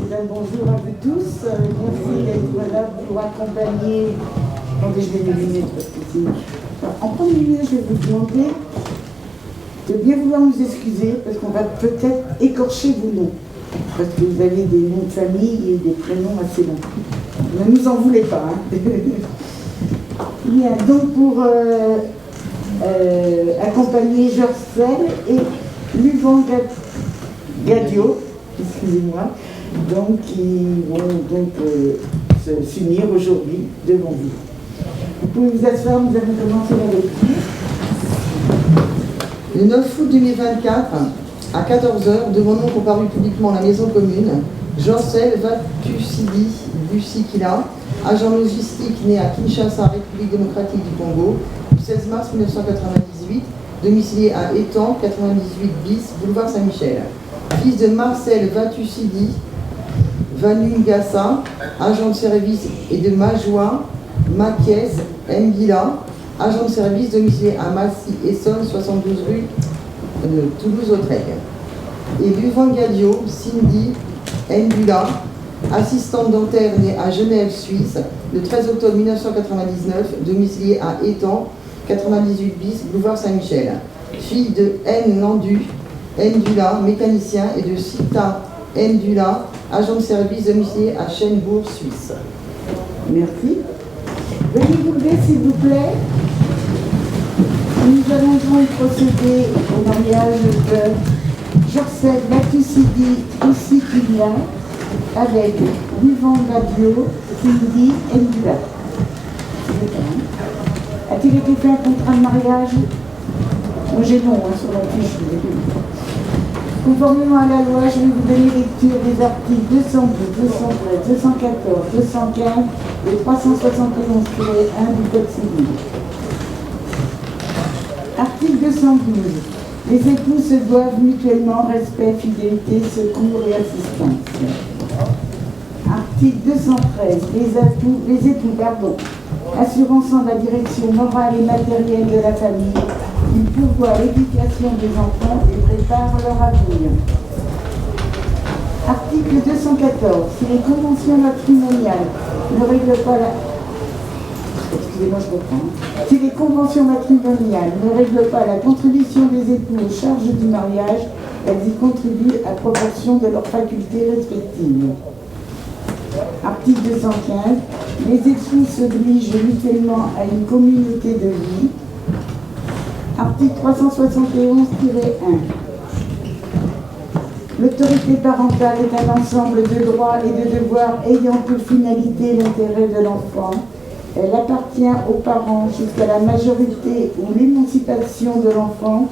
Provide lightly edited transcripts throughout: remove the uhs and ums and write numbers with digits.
Mesdames, bonjour à vous tous. Merci d'être là pour accompagner. Attendez, je mets mes lunettes parce que c'est. En premier lieu, je vais vous demander de bien vouloir nous excuser parce qu'on va peut-être écorcher vos noms. Parce que vous avez des noms de famille et des prénoms assez longs. Ne nous en voulez pas. Hein. Bien, donc pour accompagner Jorcel et Luvan Gadio, excusez-moi, donc qui vont s'unir aujourd'hui devant vous. Vous pouvez vous asseoir, nous allons commencer la lecture. Le 9 août 2024, à 14h, devant nous comparu publiquement la maison commune, Jorcel Vatusidi Busikila, agent logistique né à Kinshasa, République démocratique du Congo, le 16 mars 1998, domicilié à Étang, 98 bis, boulevard Saint-Michel. Fils de Marcel Vatusidi Vanungasa, agent de service, et de Majoie Makiez Mbila, agent de service domicilié à Massy, Essonne, 72 rue Toulouse-Lautrec. Et Luvan Gadio Cindy Mbila, assistante dentaire née à Genève, Suisse, le 13 octobre 1999, domiciliée à Étang, 98 bis, boulevard Saint-Michel. Fille de N. Nandu Ndula, mécanicien, et de Sita Ndula, agent de service domicilié à Chênebourg, Suisse. Merci. Veuillez vous lever, s'il vous plaît. Nous allons donc procéder au mariage de Jorcel Vatusidi Busikila avec Luvan Gadio Cindy Ndula. A-t-il été fait un contrat de mariage? Moi j'ai non sur la fiche. Conformément à la loi, je vais vous donner lecture des articles 212, 213, 214, 215 et 371-1 du Code civil. Article 212. Les époux se doivent mutuellement respect, fidélité, secours et assistance. Article 213. Les époux, assurant sans la direction morale et matérielle de la famille, ils pourvoient l'éducation des enfants et préparent leur avenir. Article 214. Si les conventions matrimoniales ne règlent pas la... Excusez-moi, je reprends. Si les conventions matrimoniales ne règlent pas la contribution des époux aux charges du mariage, elles y contribuent à proportion de leurs facultés respectives. Article 215. Les époux s'obligent mutuellement à une communauté de vie. Article 371-1. L'autorité parentale est un ensemble de droits et de devoirs ayant pour finalité l'intérêt de l'enfant. Elle appartient aux parents jusqu'à la majorité ou l'émancipation de l'enfant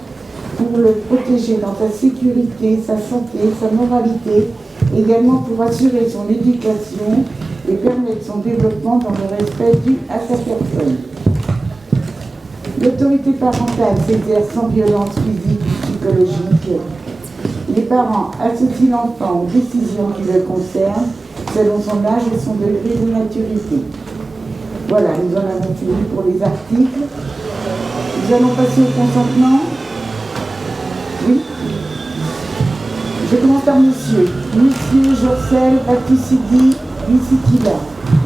pour le protéger dans sa sécurité, sa santé, sa moralité, également pour assurer son éducation et permettre son développement dans le respect dû à sa personne. L'autorité parentale s'exerce sans violence physique ou psychologique. Les parents associent l'enfant aux décisions qui le concernent selon son âge et son degré de maturité. Voilà, nous en avons fini pour les articles. Nous allons passer au consentement. Oui. Je commence par monsieur. Monsieur Jorcel Vatusidi Busikila.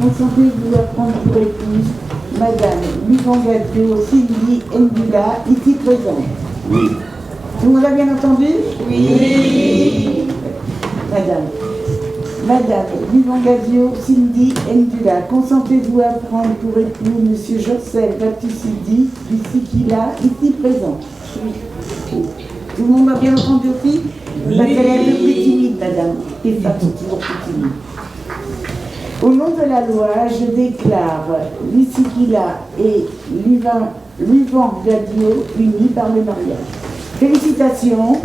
Consentez-vous à prendre pour épouse Madame Luvan Gadio Cindy Ndula, ici présente? Oui. Tout le monde a bien entendu? Oui. Madame Luvan Gadio Cindy Ndula, consentez-vous à prendre pour époux Monsieur Jorcel Vatusidi Busikila, ici présent? Oui. Tout le monde a bien entendu aussi? Oui. Parce qu'elle est un peu plus timide, madame. Les femmes sont toujours plus timides. Au nom de la loi, je déclare Busikila et Luvan Gadio unis par le mariage. Félicitations.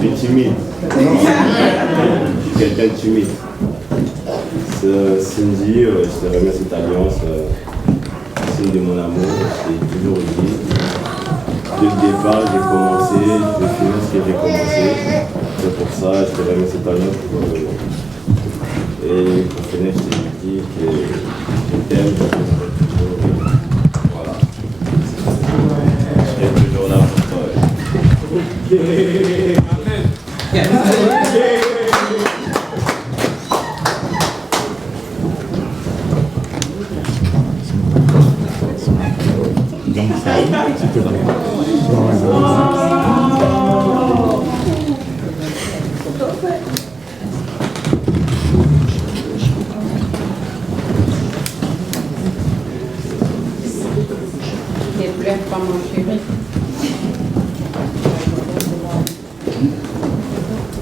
Je suis timide. Je suis quelqu'un de timide. Cindy, je te remercie cette alliance, signe de mon amour, c'est toujours dit. dès le départ, j'ai commencé, je vais finir ce que j'ai commencé. C'est pour ça, je te remets cette année et pour finir, je t'ai dit que je t'aime, je t'aimerai toujours. Voilà. Je serai toujours là pour toi. Ne pleure pas, mon chéri.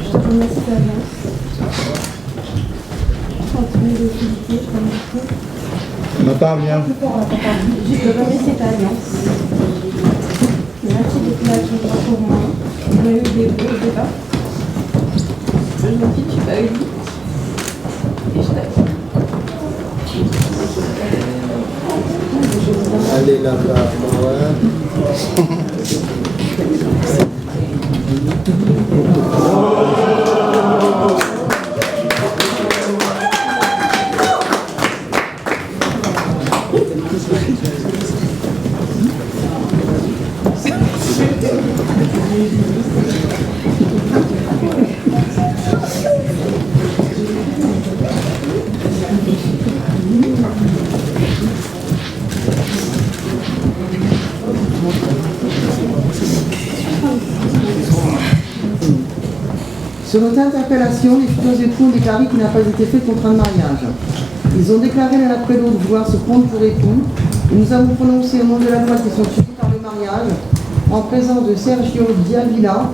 Je te remercie d'avance. Continue de fidélité, je te remercie. Natalia. Je te remercie cette alliance. Merci d'être là toujours pour moi. Il y a eu des hauts et des bas. Je me dis, tu vas aider. Et je t'aime. Allez là-bas, ouais. Sur notre interpellation, les futurs époux ont déclaré qu'il n'a pas été fait de contrat de mariage. Ils ont déclaré l'un après l'autre vouloir se prendre pour époux. Et nous avons prononcé au nom de la loi qu'ils sont unis par le mariage, en présence de Sergio Diavila,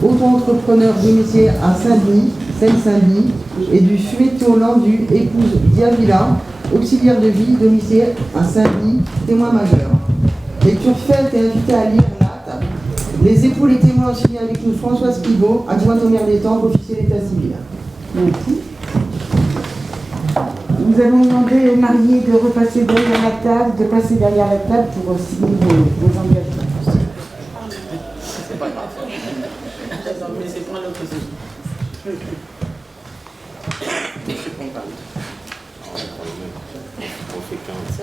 auto-entrepreneur domicilié à Saint-Denis, Seine-Saint-Denis, et du Fumetto Landu, épouse Diavila, auxiliaire de vie, domicilié à Saint-Denis, témoin majeur. Lecture faite et invitée à lire l'acte. Les époux, les témoins ont signé avec nous Françoise Pivot, adjointe au maire des Temples, officier d'état civil. Merci. Nous allons demander aux mariés de repasser derrière la table, de passer derrière la table pour signer vos engagements. C'est pas grave. Mais c'est pour l'autre aussi. Je suis contente.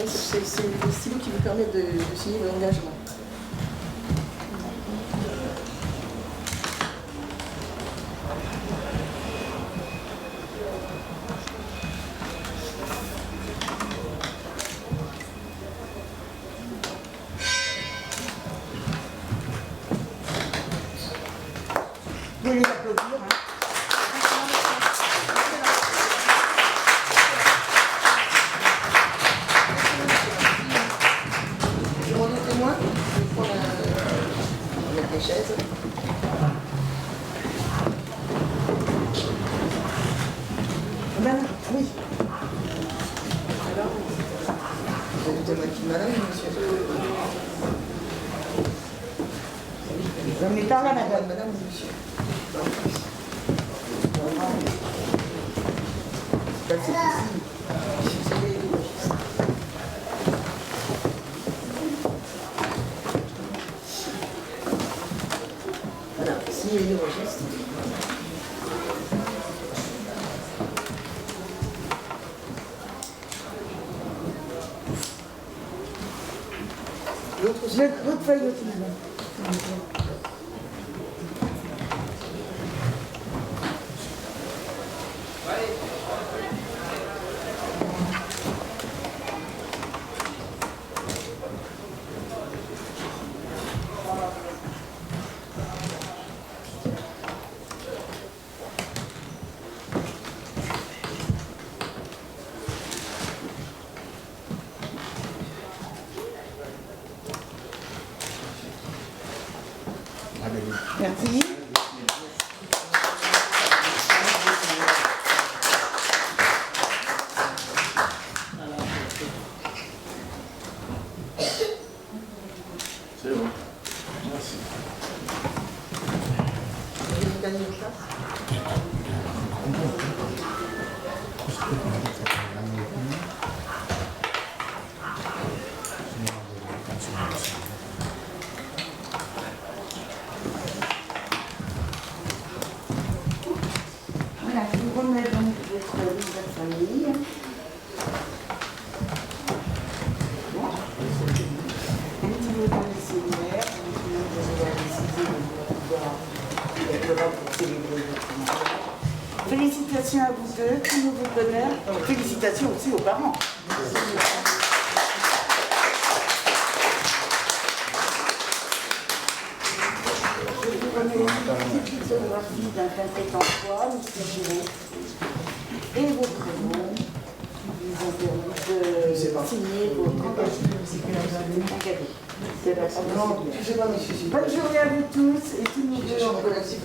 C'est le stylo qui vous permet de signer l'engagement. Vous pouvez les applaudir. Je demande aux témoins de prendre on va mettre les chaises. Madame, oui. Alors, vous êtes le témoin qui madame, monsieur. J'en ai parlé à madame. Madame ou monsieur. C'est pas ici. Voilà, signez le registre. L'autre feuille aussi, madame. Merci. C'est bon. Vous gagnez une place. Félicitations à vous deux, tout nouveau bonheur. Félicitations aussi aux parents. Je vous remets une petite lithographie d'un peintre en bois, M. Giraud, et vos prénoms qui vous ont permis de signer votre engagement. Bonne journée à vous tous et tous nous deux en relation.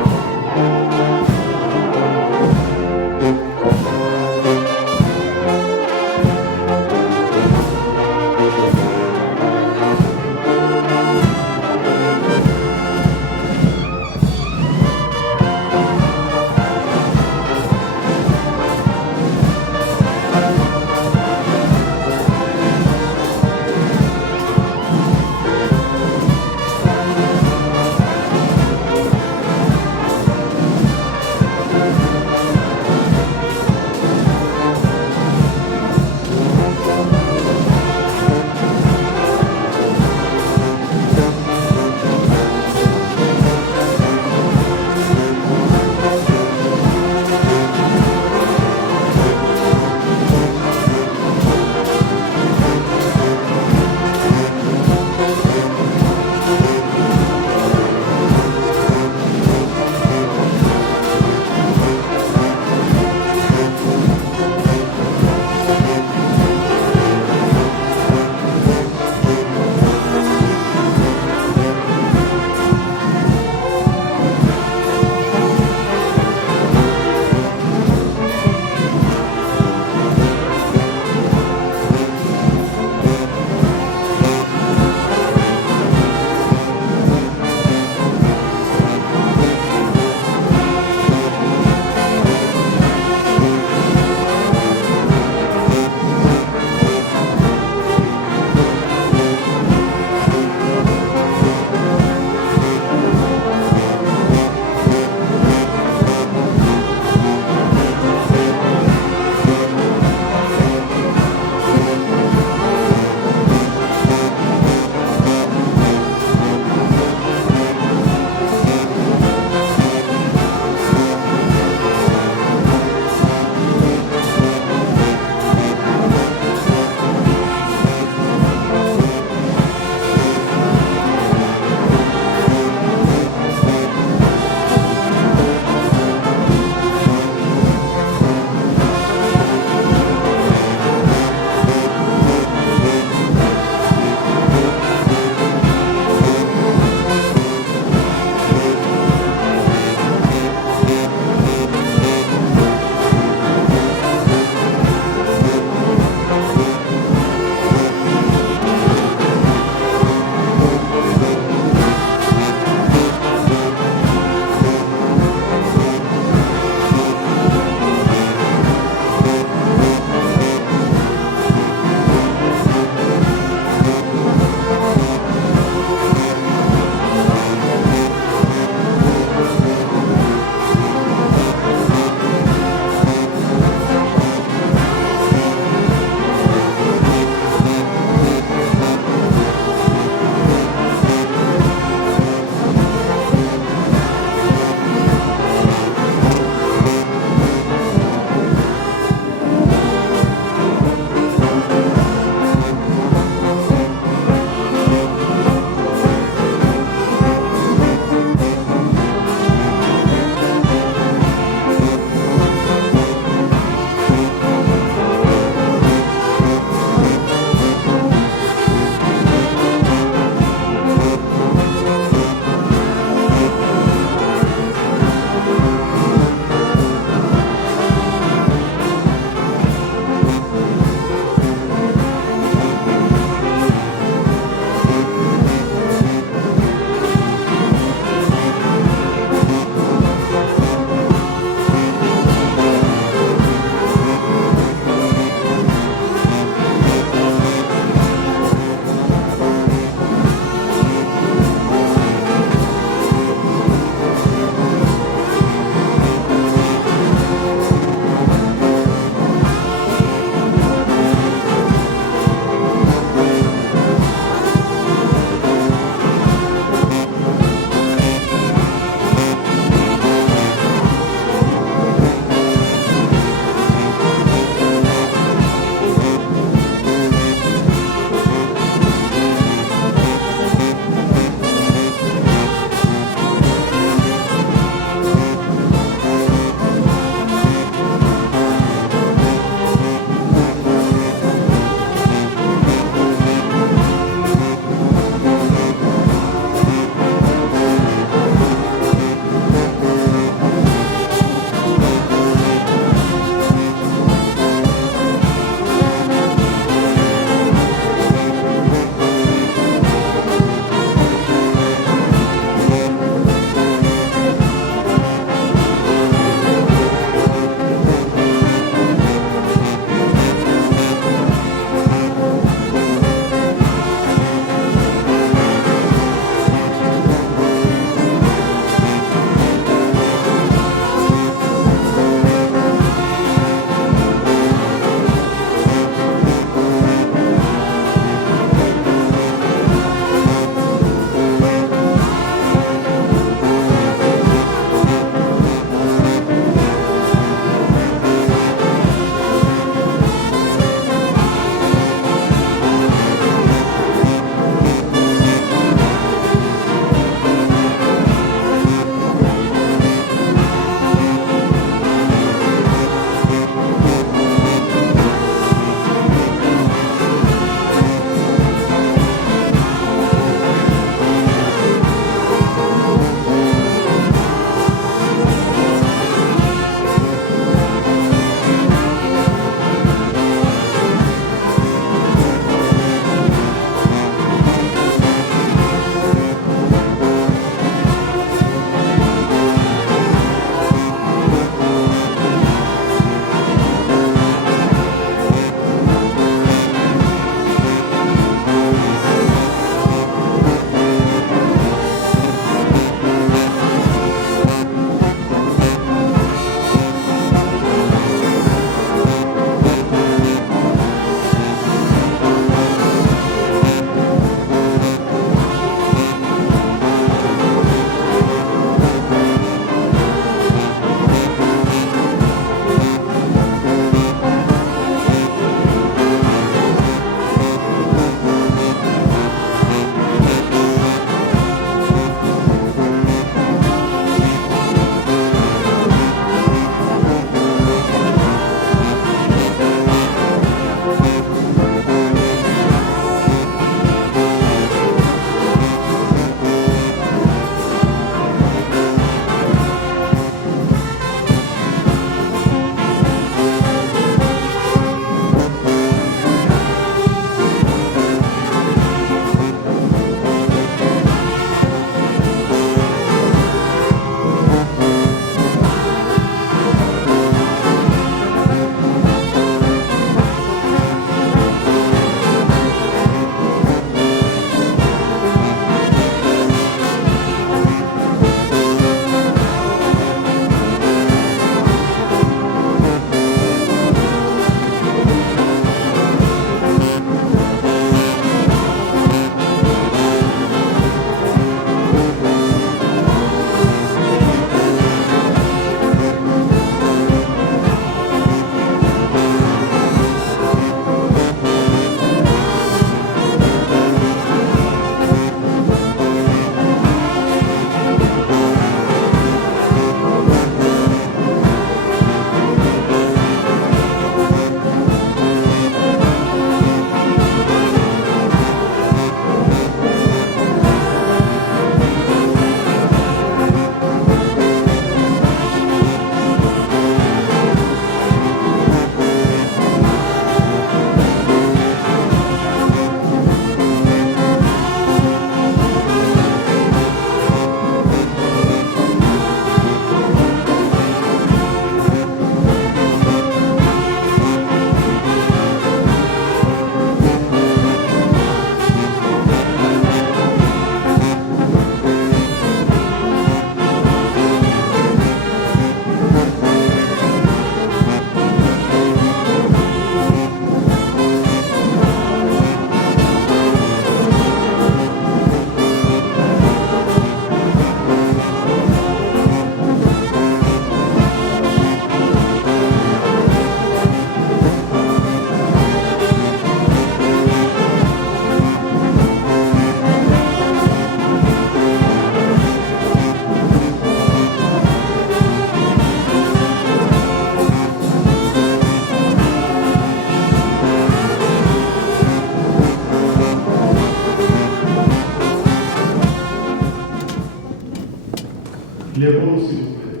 lèvons-nous s'il vous plaît.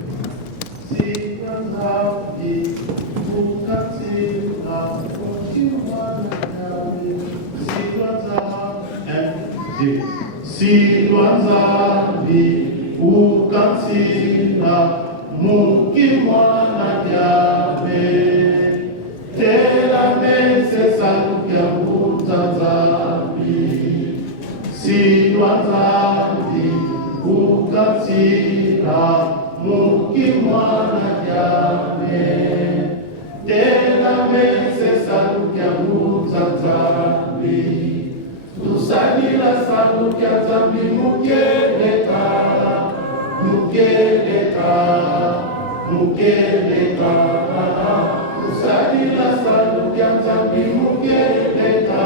Si Wazabi, Bukatila, si Wazabi, si Wazabi, Bukatila, Mukimwana Diabe, Tela Mese Salukia Butazabi, si Wazabi, Bukatila, Mukimwana Diabe, Tela Mese Salukia Butazabi, Tusanila Salukia Zambi Mukeleka, Mukeleka, Mukeleka, Usadila Salukia Zambi Mukeleka,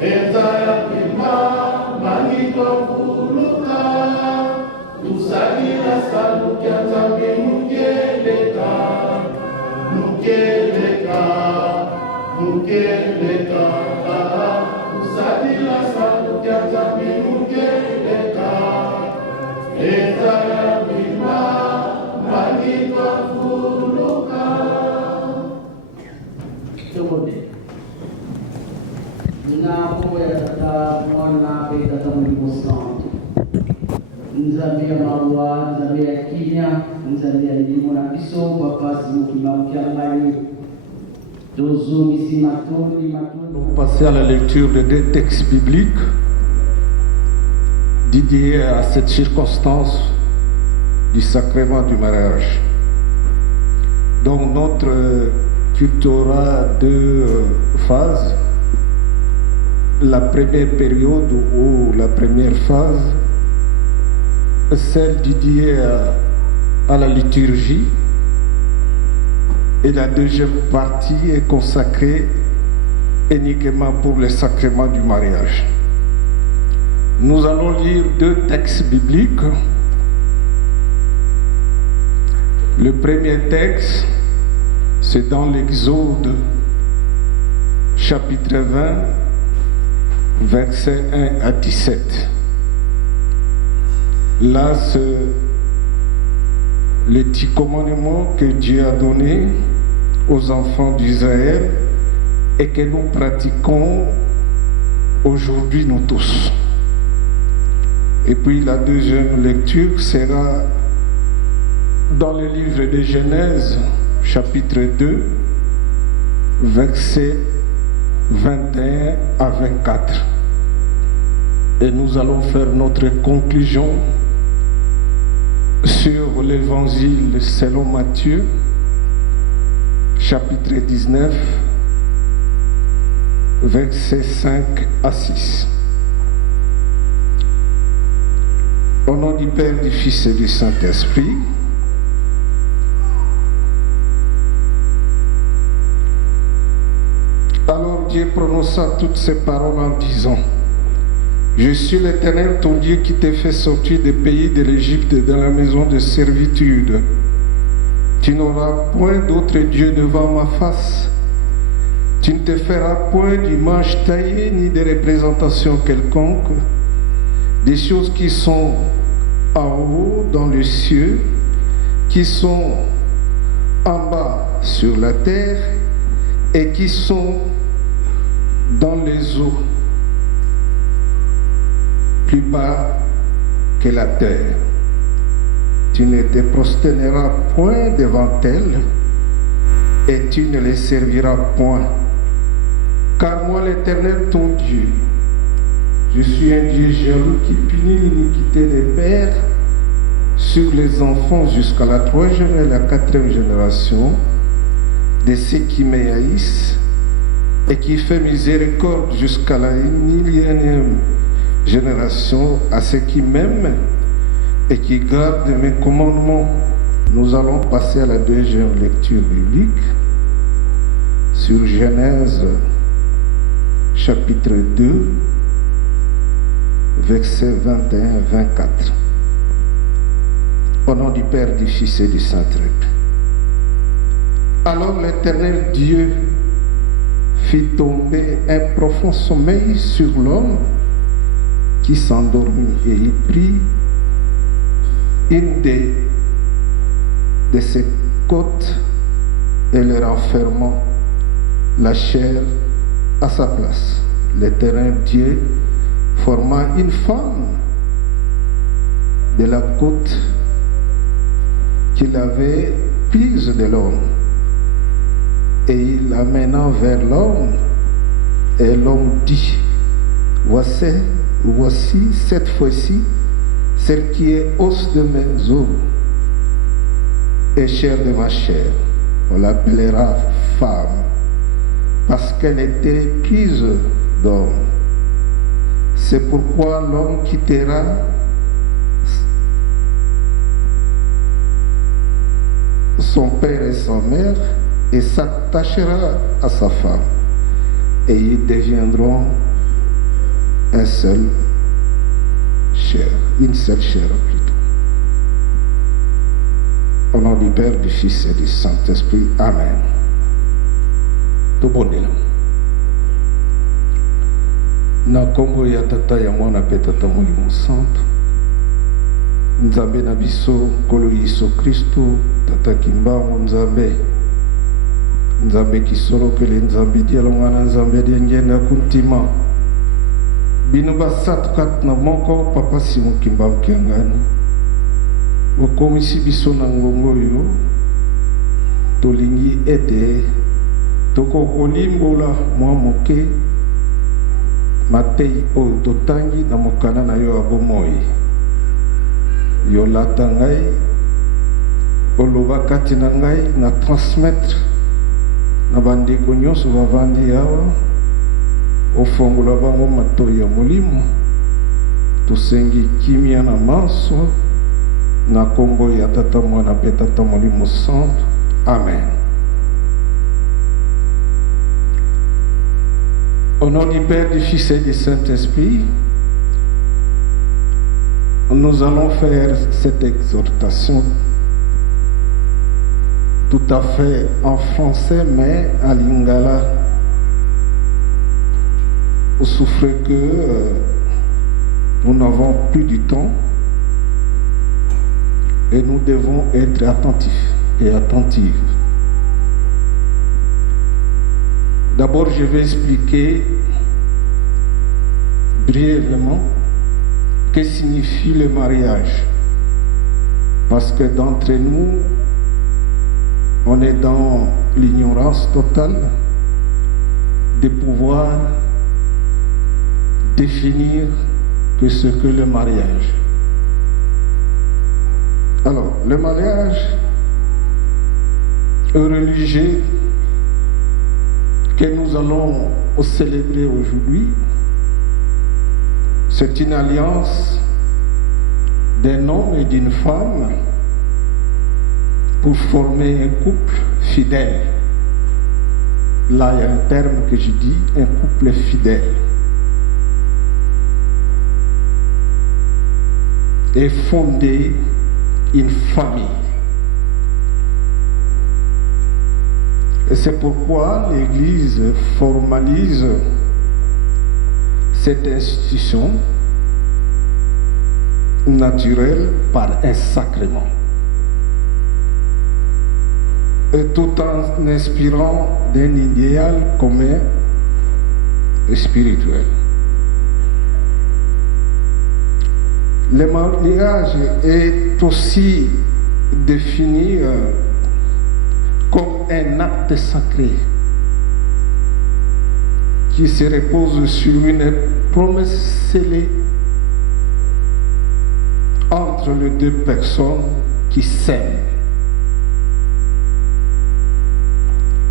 Ezaya Pima, Manito Kuluka, Usadila Salukia Zambi Mukeleka, Mukeleka, Mukeleka, Usadila Salukia Zambi Mukeleka, Ezaya Pima, Manito Kuluka. Na moya tata mwana pe tata mliposante nzambe ya mawa nzambe ya kinya nzambe ya elimu na biso papa simukimamukiangai dozo misi matoni matoni. Nous passer à la lecture de deux textes bibliques dédiés à cette circonstance du sacrement du mariage. Donc notre culte aura deux phases. La première période ou la première phase, celle dédiée à la liturgie, et la deuxième partie est consacrée uniquement pour le sacrement du mariage. Nous allons lire deux textes bibliques. Le premier texte, c'est dans l'Exode, chapitre 20, versets 1 à 17. Là, c'est le 10 commandements que Dieu a donné aux enfants d'Israël et que nous pratiquons aujourd'hui nous tous. Et puis la deuxième lecture sera dans le livre de Genèse, chapitre 2, versets 21 à 24. Et nous allons faire notre conclusion sur l'évangile selon Matthieu, chapitre 19, versets 5 à 6. Au nom du Père, du Fils et du Saint-Esprit. Alors Dieu prononça toutes ces paroles en disant: Je suis l'Éternel, ton Dieu, qui t'ai fait sortir des pays de l'Égypte, de la maison de servitude. Tu n'auras point d'autre Dieu devant ma face. Tu ne te feras point d'image taillée, ni de représentation quelconque, des choses qui sont en haut dans les cieux, qui sont en bas sur la terre, et qui sont dans les eaux, plus bas que la terre. Tu ne te prosterneras point devant elles, et tu ne les serviras point. Car moi, l'Éternel, ton Dieu, je suis un Dieu jaloux qui punit l'iniquité des pères sur les enfants jusqu'à la 3e et la 4e génération de ceux qui me haïssent, et qui fait miséricorde jusqu'à la 1000e génération à ceux qui m'aiment et qui gardent mes commandements. Nous allons passer à la deuxième lecture biblique sur Genèse chapitre 2, versets 21-24. Au nom du Père, du Fils et du Saint-Esprit. Alors l'Éternel Dieu fit tomber un profond sommeil sur l'homme qui s'endormit, et il prit une de ces côtes et leur enfermant la chair à sa place. L'Éternel Dieu forma une femme de la côte qu'il avait prise de l'homme et il l'amena vers l'homme et l'homme dit, voici cette fois-ci celle qui est os de mes os et chair de ma chair. On l'appellera femme parce qu'elle était prise d'homme. C'est pourquoi l'homme quittera son père et sa mère et s'attachera à sa femme et ils deviendront une seule chair plutôt. Au nom du Père, du Fils et du Saint-Esprit. Amen. Tout bon là. Na kombo ya tata ya mwana pe tata Molimo Santo. Nzambe na biso kolo Yesu Kristo tata kimbango Nzambe. Nzambe kisoro kele Nzambe dialonga na Nzambe diengena kuntima. Bino basatu kat na moko papa Simon kimbango kiangani. Okomisi biso na ngongo yo tolingi ete toko kolimbola mwa moke matei oyo totangi na mokana na yo abomoi yo lata ngai oloba kati na ngai na transmettre na bandeko nyonso bavandi awa ofongola bango matoi ya molimo tosengi kimia na maso na kombo ya tata mwana pe tata Molimo Santo. Amen. Au nom du Père, du Fils et du Saint-Esprit, nous allons faire cette exhortation tout à fait en français, mais à lingala. Vous souffrez que nous n'avons plus du temps et nous devons être attentifs et attentives. D'abord, je vais expliquer brièvement que signifie le mariage. Parce que d'entre nous, on est dans l'ignorance totale de pouvoir définir que ce que le mariage. Alors, le mariage religieux que nous allons célébrer aujourd'hui, c'est une alliance d'un homme et d'une femme pour former un couple fidèle. Là, il y a un terme que je dis, un couple fidèle. Et fonder une famille. Et c'est pourquoi l'Église formalise cette institution naturelle par un sacrement. Et tout en inspirant d'un idéal commun et spirituel. Le mariage est aussi défini comme un acte sacré qui se repose sur une promesse scellée entre les deux personnes qui s'aiment.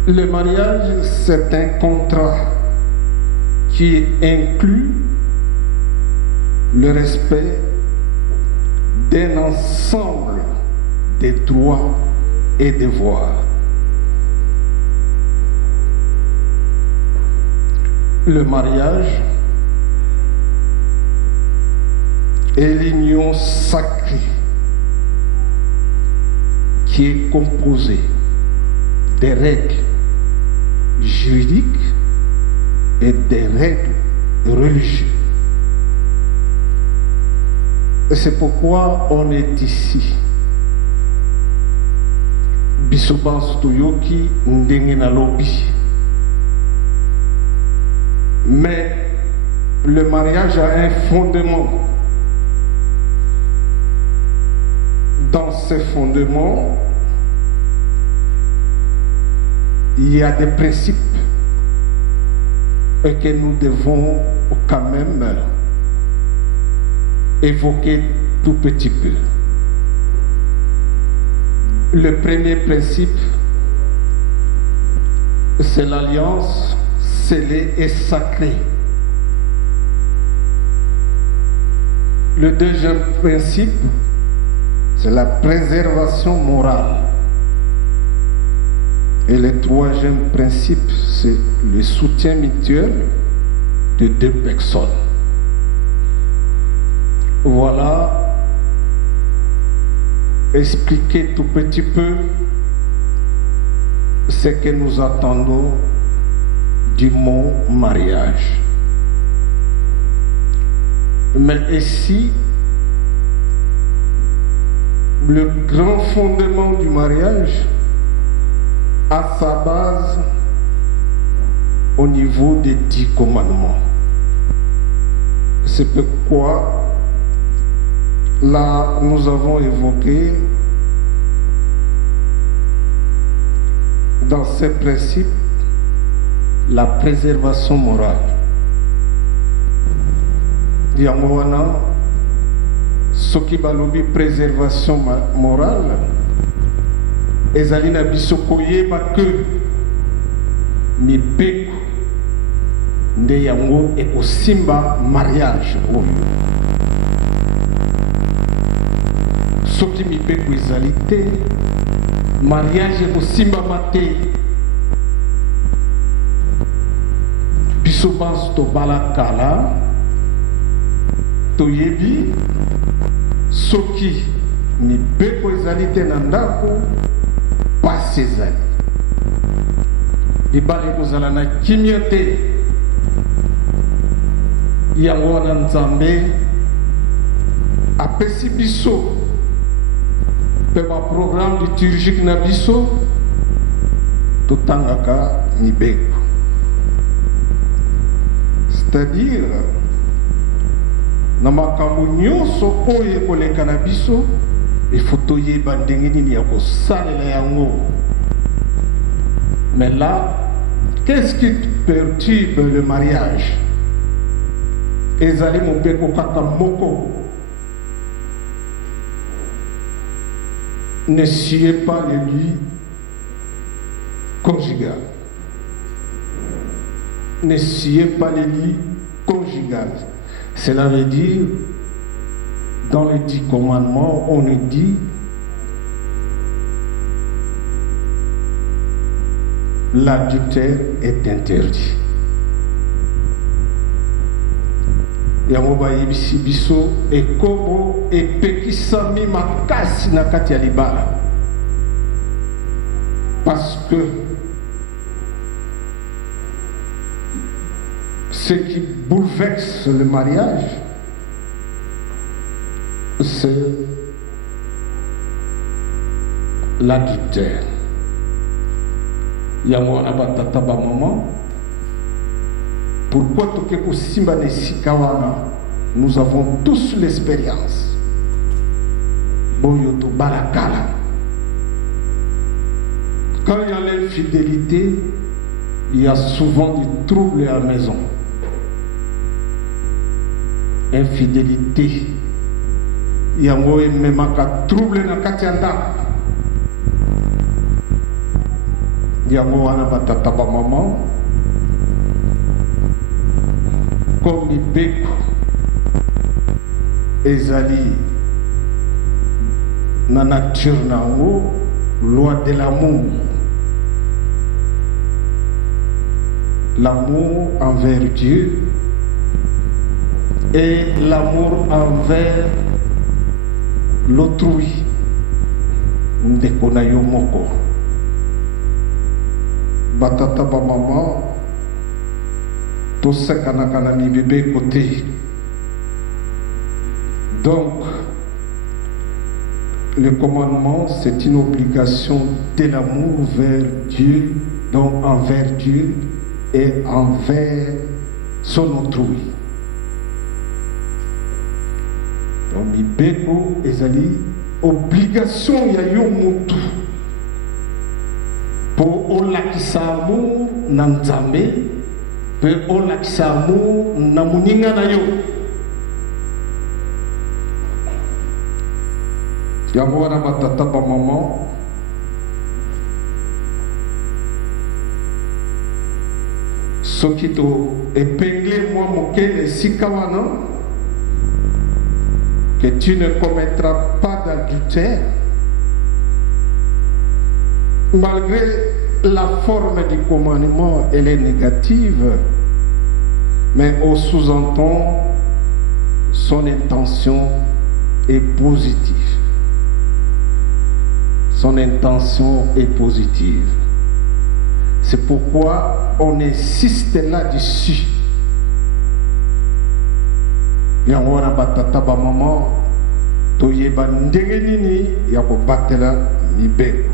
Le mariage, c'est un contrat qui inclut le respect d'un ensemble de droits et devoirs. Le mariage est l'union sacrée qui est composée des règles juridiques et des règles religieuses. Et c'est pourquoi on est ici. Bisobans Toyoki Ndengena Lobby. Mais le mariage a un fondement. Dans ces fondements, il y a des principes que nous devons quand même évoquer tout petit peu. Le premier principe, c'est l'alliance scellée et sacrée. Le deuxième principe, c'est la préservation morale. Et le troisième principe, c'est le soutien mutuel de deux personnes. Voilà, expliquer tout petit peu ce que nous attendons du mot mariage. Mais ici, le grand fondement du mariage a sa base au niveau des 10 commandements. C'est pourquoi là nous avons évoqué dans ces principes la préservation morale. Yangowana, soki balobi préservation morale, ezali na biso koyeba que mibeko nde yango ekosimba mariage oyo. Soki mibeko ezali te, mariage ekosimbama te. Biso banso tobala kala toyebi soki mibeko ezali te na ndako, pasi ezali. Libala ekozala na kimia te. Yango wana Nzambe apesi biso pe ba programme liturgique na biso totangaka mibeko. C'est-à-dire na makambo nyonso oyo ekoleka na biso il faut toyeba ndenge nini ya kosalela yango. Mais là, qu'est-ce qui perturbe le mariage? Ezali mobeko kaka moko. Ne sciez pas les lits conjugales. Ne sciez pas les lits conjugales. Cela veut dire, dans les 10 commandements, on nous dit l'adultère est interdit. Yango bayebisi biso ekobo epekisami makasi na kati ya libala. Parce que ce qui bouleverse le mariage, c'est l'adultère. Yango wana batata ba maman, pourquoi tokeko simba na esika wana? Nous avons tous l'expérience. Boyo to balakala. Quand il y a l'infidélité, il y a souvent des troubles à la maison. Infidélité. Yango ememaka trouble na kati ya ndako. Yango wana batata ba maman, comme mibeko ezali na nature nango, loi de l'amour. L'amour envers Dieu et l'amour envers l'autrui. Ndeko na yo moko. Batata ba maman, to sekanaka na mibebe côté. Donc le commandement, c'est une obligation de l'amour vers Dieu, donc envers Dieu et envers son autrui. Donc, mibeko ezali obligation ya yo mutu pour olakisa amour na Nzambe, pour olakisa amour na muninga na yo. Yango wana batata ba maman soki to épinglé moi mokele esika wana que tu ne commettras pas d'adultère, malgré la forme du commandement, elle est négative, mais on sous-entend son intention est positive. Son intention est positive. C'est pourquoi on insiste là-dessus. Yango wana batata ba maman toyeba ndenge nini ya kobatela mibeko.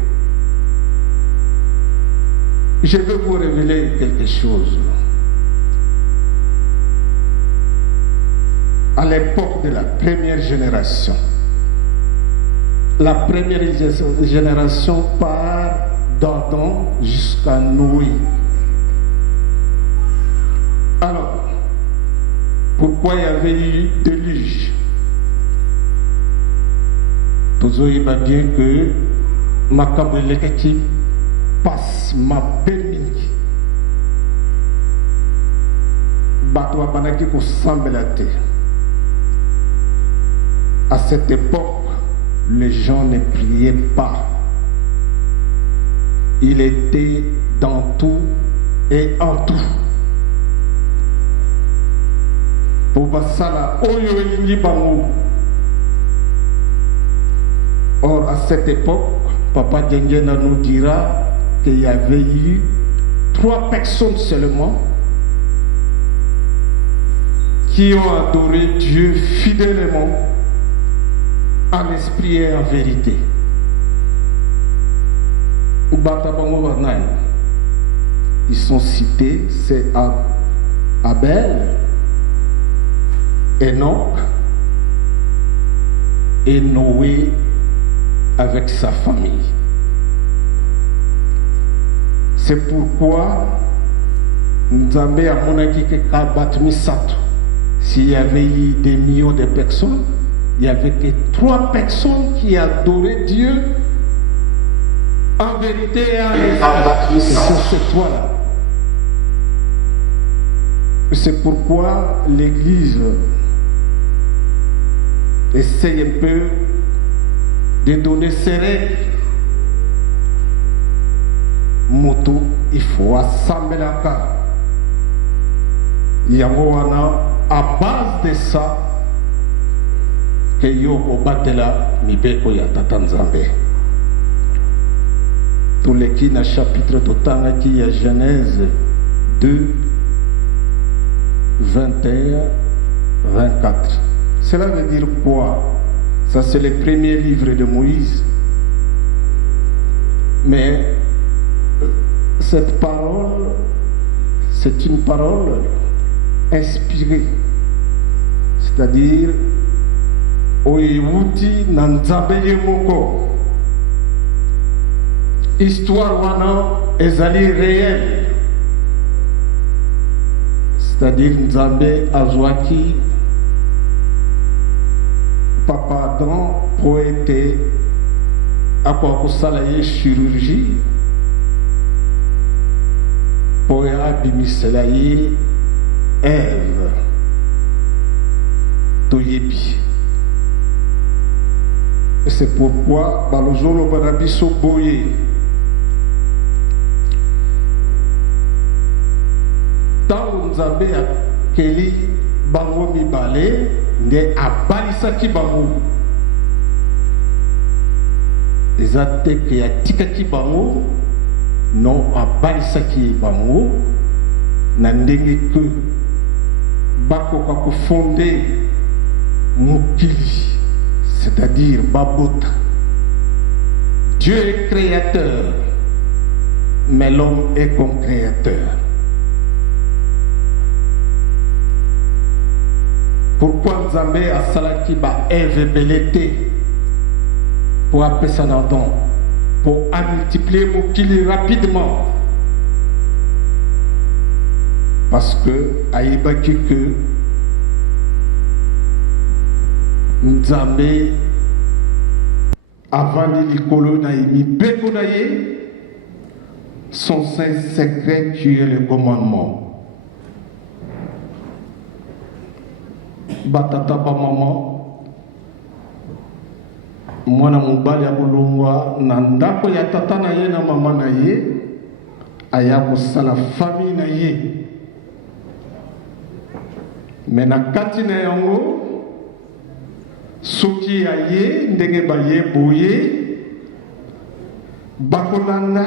Je vais vous révéler quelque chose. À l'époque de la première génération, part d'Adam jusqu'à Noé. Alors, pourquoi il y avait eu déluge? Toujours il va bien que ma qui passe ma permis. Batwa banaki ko sambelate. À cette époque, les gens ne priaient pas. Il était dans tout et en tout. Pour basala oyo elingi bango. Or à cette époque, Papa Djengena nous dira qu'il y avait eu 3 personnes seulement qui ont adoré Dieu fidèlement en esprit et en vérité. Ils sont cités, c'est Abel, Enoch et Noé avec sa famille. C'est pourquoi Nzambe a monaki que Kabatmi Sato. S'il y avait eu des millions de personnes, il n'y avait que 3 personnes qui adoraient Dieu en vérité et en esprit. C'est ce toi-là. C'est pourquoi l'Église essaye un peu de donner ses règles. Moto, il faut assembler la carte. À base de ça, que yo obatela mibeko ya tata Nzambe. Tous les qui na chapitre totanga qui ya Genèse 2 21 24. Cela veut dire quoi? Ça c'est le premier livre de Moïse. Mais cette parole, c'est une parole inspirée. C'est-à-dire Oyewuti Nanzabe Yemoko. Histoire wana ezali réelle. C'est-à-dire Nzambe azwaki Papa Adam poète akwa kosala ye chirurgie pour abimisela ye Ève toyebi. Et c'est pourquoi balozolo banabiso boye tango Nzambe akeli bango mibale nde abalisaki bango eza te ke atikaki bango, non, abalisaki bango na ndenge ke bakoka kofonde mokili, c'est-à-dire babota Dieu est créateur, mais l'homme est comme créateur. Pourquoi Nzambe a salaki ba Ève belete pour appeler ça dans don, pour multiplier Mokili rapidement? Parce que aïbaki que Nzambe avant l'ikolo naïmi beko naïe son saint secret qui est le commandement. Batata ba maman mwana mobali akolongwa na ndako ya tata na ye na mama na ye aya kosala famille na ye. Mais na kati na yango soki aye ndenge baye boye bakolanda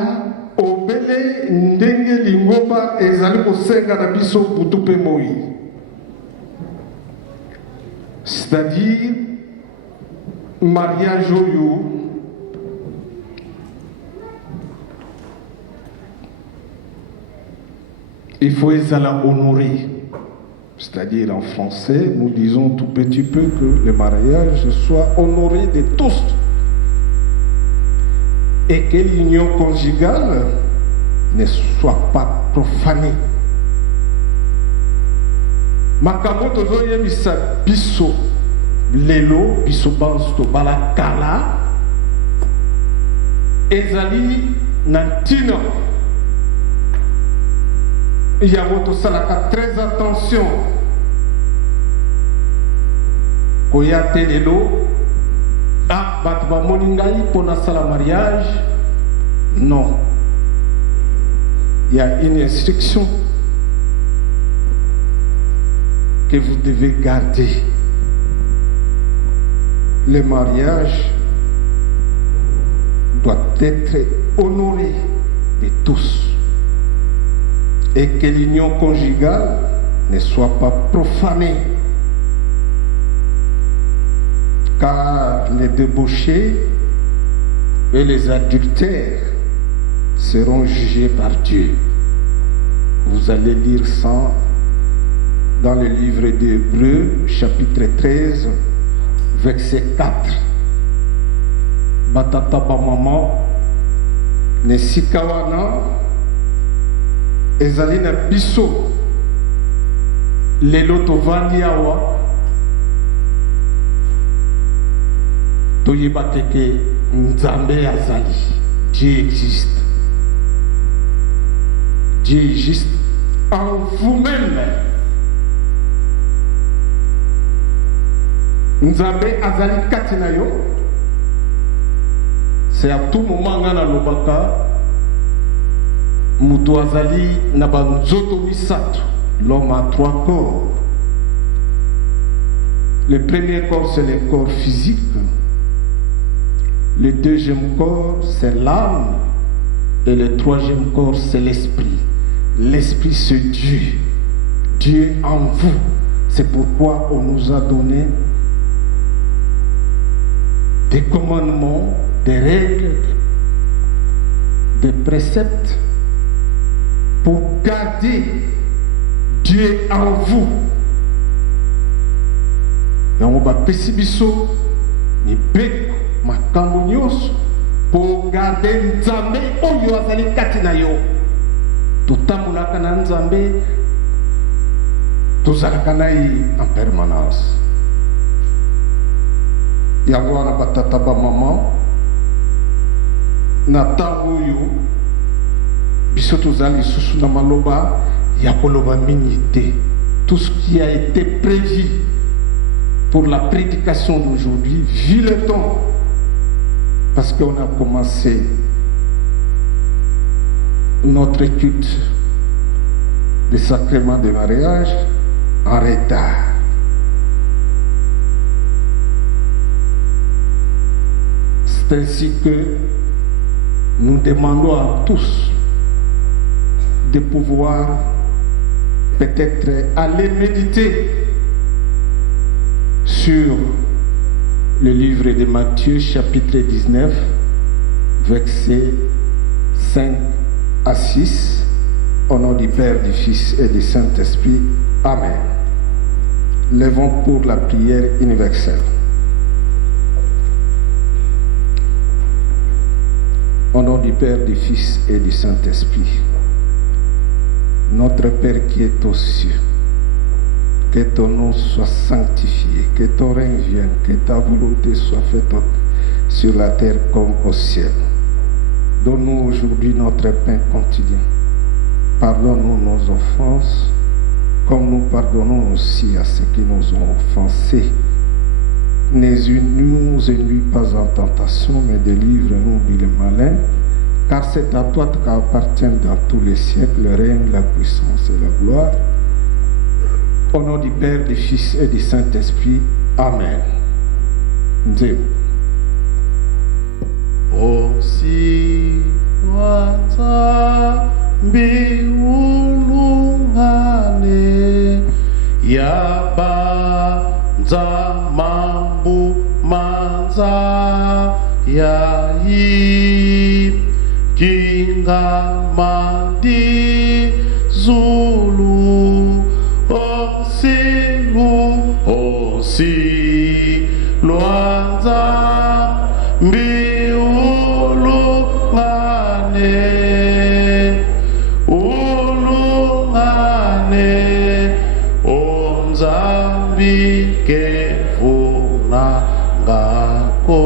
obele ndenge lingoba ezali kosenga na biso butu mpe moi. C'est-à-dire mariage oyo il faut ezala honorer. C'est-à-dire en français, nous disons tout petit peu que le mariage soit honoré de tous et que l'union conjugale ne soit pas profanée. Makambo tozoyebisa biso lelo biso bansto balakala ezali na ntina yango tosalaka très attention koya te lelo bato bamoni ngai mpo nasala mariage. Non, il y a une instruction que vous devez garder. Le mariage doit être honoré de tous et que l'union conjugale ne soit pas profanée, car les débauchés et les adultères seront jugés par Dieu. Vous allez lire ça dans le livre d'Hébreux, chapitre 13, verset 4. Batata ba maman ne sikawana ezali na biso lelo tovandi awa toyeba keke Nzambe azali. Dieu existe. Dieu existe en vous-même. Nzambe azali kati na yo. C'est à tout moment nga na lobaka mutu azali na banzoto misato. L'homme a 3 corps. Le premier corps c'est le corps physique. Le deuxième corps c'est l'âme. Et le troisième corps c'est l'esprit. L'esprit c'est Dieu. Dieu en vous. C'est pourquoi on nous a donné des commandements, des règles, des préceptes pour garder Dieu en vous. Yango ba pesi biso ni beko makambo nyonso pour garder Nzambe oyo azali kati na yo. Totambolaka na Nzambe, tozalaka na ye en permanence. Yango wana batata ba maman na ntango oyo biso tozali lisusu na maloba ya koloba mingi te. Tout ce qui a été prévu pour la prédication d'aujourd'hui, vu le temps, parce qu'on a commencé notre étude des sacrements de mariage en retard. C'est ainsi que nous demandons à tous de pouvoir peut-être aller méditer sur le livre de Matthieu chapitre 19 versets 5 à 6. Au nom du Père, du Fils et du Saint-Esprit. Amen. Levons pour la prière universelle. Au nom du Père, du Fils et du Saint-Esprit. Notre Père qui est aux cieux, que ton nom soit sanctifié, que ton règne vienne, que ta volonté soit faite sur la terre comme au ciel. Donne-nous aujourd'hui notre pain quotidien. Pardonne-nous nos offenses, comme nous pardonnons aussi à ceux qui nous ont offensés. Ne nous induis pas en tentation, mais délivre-nous du malin, car c'est à toi qu'appartiennent dans tous les siècles le règne, la puissance et la gloire. Au nom du Père, du Fils et du Saint-Esprit. Amen. Dieu. Osi wata biulungane yaba zamambu manza yai kingamadi zulu osi luanza ulungane onzambike vuna ngako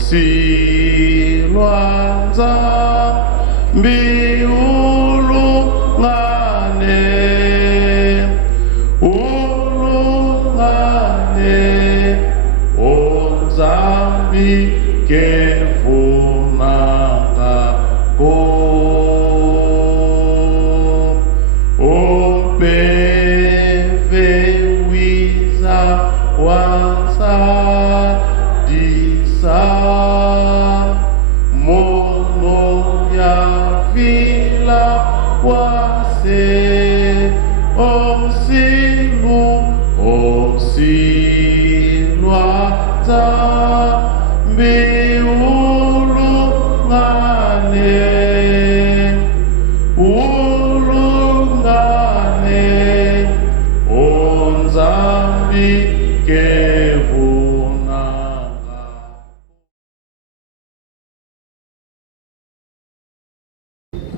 osilwanza ulungane onzambike vuna ngako opevewiza wansa disa mono ya vila wase osilwaza ulungane onzambike vunanga.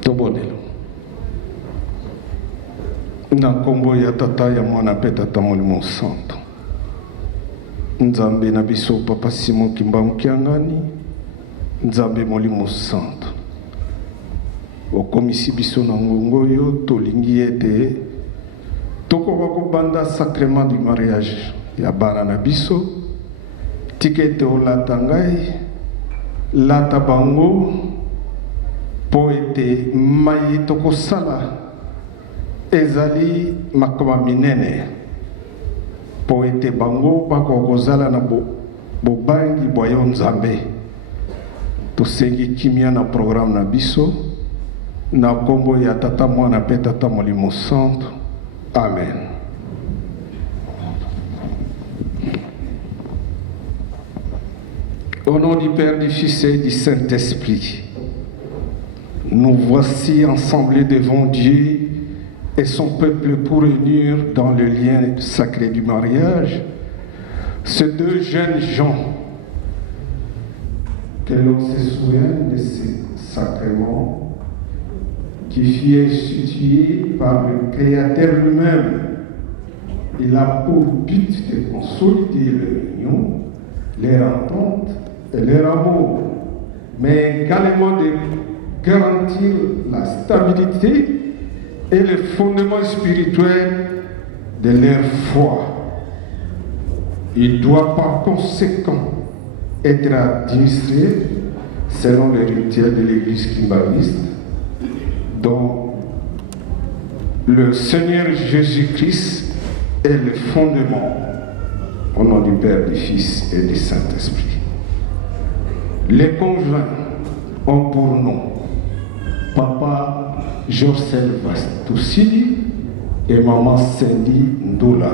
Tobonelo. Na kombo ya tata ya mwana pe tata molimo santo. Nzambe na biso papa Simon Kimbangu Kiangani. Nzambe molimo santo. Okomisi biso na ngongo yo tolingi ete tokoka kobanda sacrement du mariage ya bana na biso tikete olata ngai lata bango po ete mai tokosala ezali makama minene po ete bango bakokozala na bobangi bwa yo nzambe. Tosengi kimia na programme na biso na kombo ya tata mwana pe tata molimo santo. Amen. Au nom du Père, du Fils et du Saint-Esprit, nous voici ensemblés devant Dieu et son peuple pour unir dans le lien sacré du mariage ces deux jeunes gens. Que l'on se souvienne de ces sacrements qui fut institué par le Créateur lui-même. Il a pour but de consolider leur union, leur entente et leur amour, mais également de garantir la stabilité et le fondement spirituel de leur foi. Il doit par conséquent être administré selon les rituels de l'Église kimbanguiste, dont le Seigneur Jésus-Christ est le fondement. Au nom du Père, du Fils et du Saint-Esprit. Les conjoints ont pour nom Papa Jorcel Vastoussili et Maman Cindy Ndoula.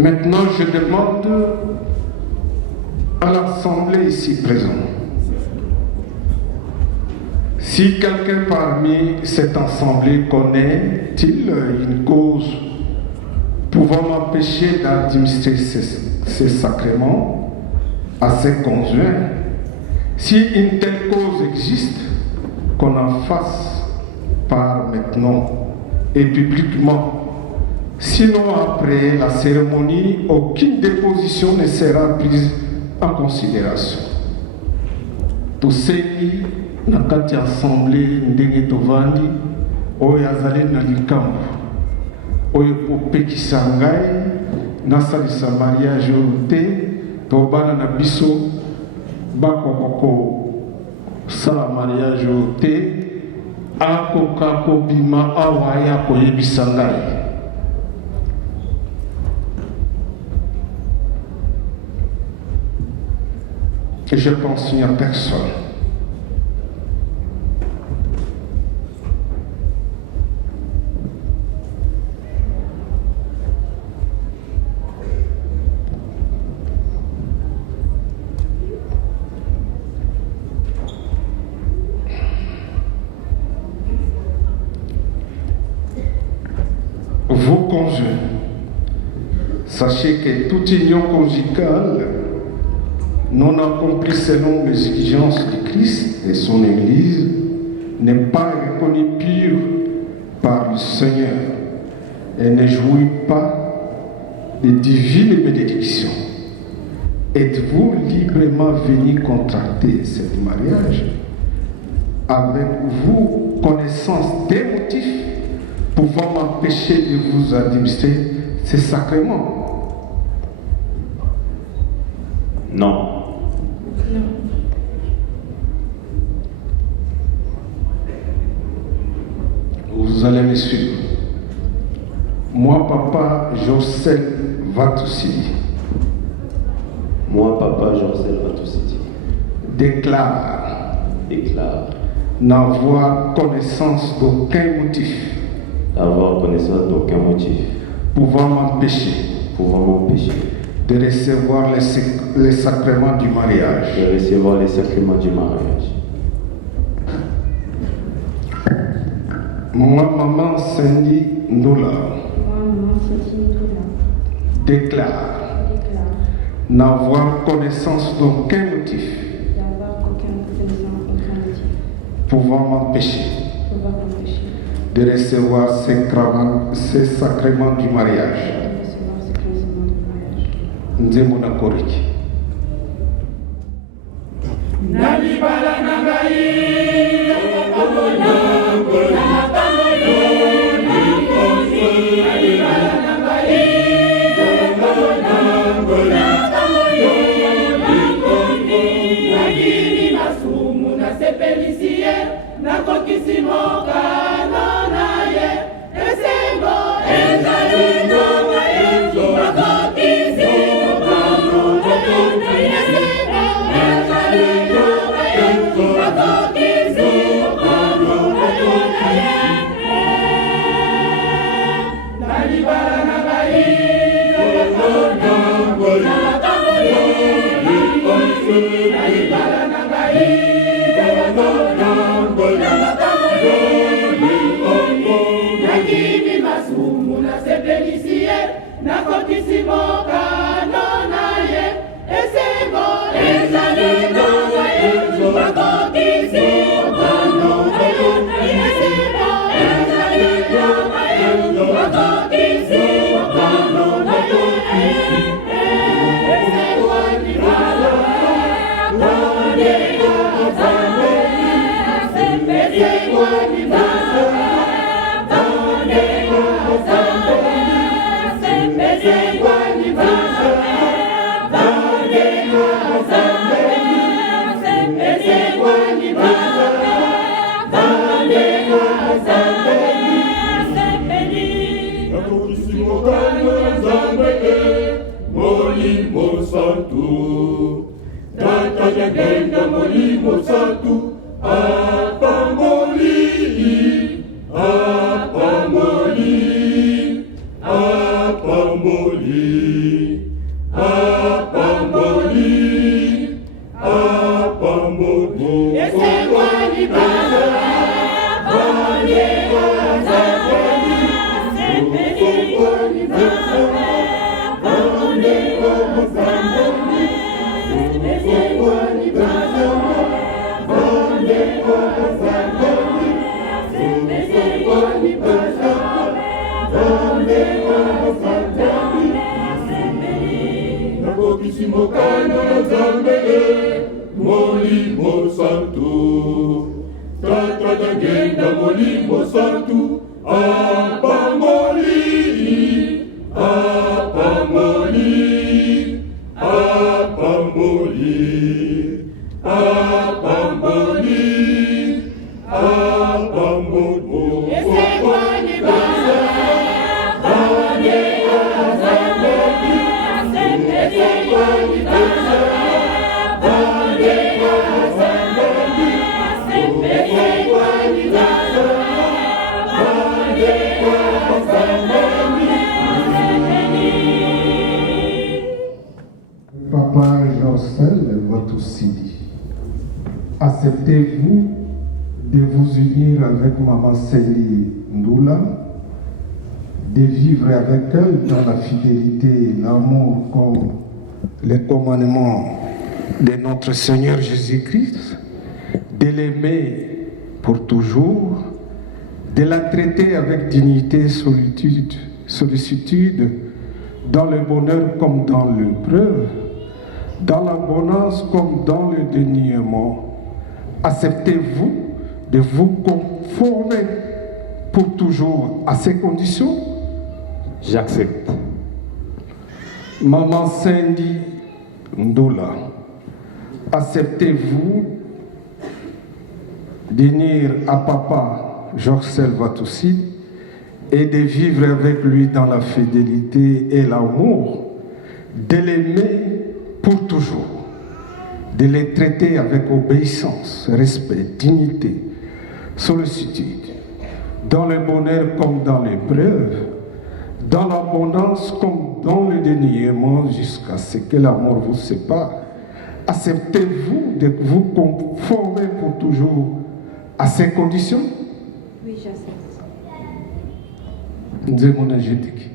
Maintenant, je demande à l'Assemblée ici présente, si quelqu'un parmi cette Assemblée connaît-il une cause pouvant m'empêcher d'administrer ces sacrements à ses conjoints, si une telle cause existe, qu'on en fasse part maintenant et publiquement. Sinon, après la cérémonie, aucune déposition ne sera prise en considération. Tous ceux qui n'ont pas assemblée ndenge tovandi, oyo azali na likambo, oyo kopekisa ngai, nasalisa mariage oyo te, tobana na biso, bakoko sala mariage oyo te, akoka kobima awa ya koyebisa ngai. Et je pense qu'il n'y a personne. Vos conjoints, sachez que toute union conjugale non accomplie selon les exigences du Christ et son Église n'est pas reconnue pure par le Seigneur et ne jouit pas de divines bénédictions. Êtes-vous librement venu contracter ce mariage? Avez-vous connaissance des motifs pouvant m'empêcher de vous administrer ces sacrements? Non. Vous allez me suivre. Moi, papa Josel Vatoussi. Moi, papa Josel Vatoussi. Déclare n'avoir connaissance d'aucun motif. D'avoir connaissance d'aucun motif. Pouvant m'empêcher. De recevoir les sacrements du mariage. De recevoir les sacrements du mariage. Moi, maman Cindy Ndoula. Déclare n'avoir connaissance d'aucun motif. Pouvant m'empêcher. De recevoir ces sacrements du mariage. Nzemona Koriki. Nalibala Nangai. Apamboli. Molimo Santo, Tata Dagenda Molimo Santo, Apamoli, Apamoli, Apamoli, Apamoli, Papa Jorsel Watousili, acceptez-vous de vous unir avec Maman Célie Ndoula, de vivre avec elle dans la fidélité et l'amour comme les commandements de notre Seigneur Jésus-Christ, de l'aimer pour toujours, de la traiter avec dignité et sollicitude, dans le bonheur comme dans l'épreuve, dans l'abondance comme dans le déniement. Acceptez-vous de vous conformer pour toujours à ces conditions? J'accepte. Maman Cindy Ndoula, acceptez-vous d'unir à Papa Jorsel Watousili et de vivre avec lui dans la fidélité et l'amour, de l'aimer pour toujours, de les traiter avec obéissance, respect, dignité, sollicitude, dans le bonheur comme dans l'épreuve, dans l'abondance comme dans le déniement, jusqu'à ce que l'amour vous sépare. Acceptez-vous de vous conformer pour toujours à ces conditions? Oui, j'accepte. Nzemona Jétique.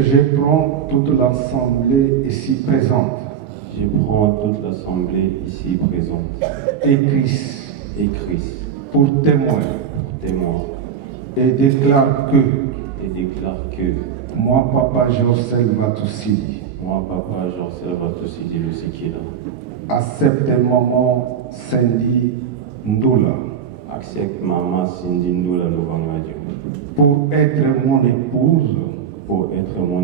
Je prends toute l'assemblée ici présente. Je prends toute l'assemblée ici présente. Et Christ. Et Christ. Pour témoin. Témoin. Et déclare que. Et déclare que. Moi, Papa Jorsel Watousili. Moi, Papa Jorsel Watousili le Sikila. Accepte Maman Cindy Ndoula accepte maman Cindy Ndoula Louvangadio pour être mon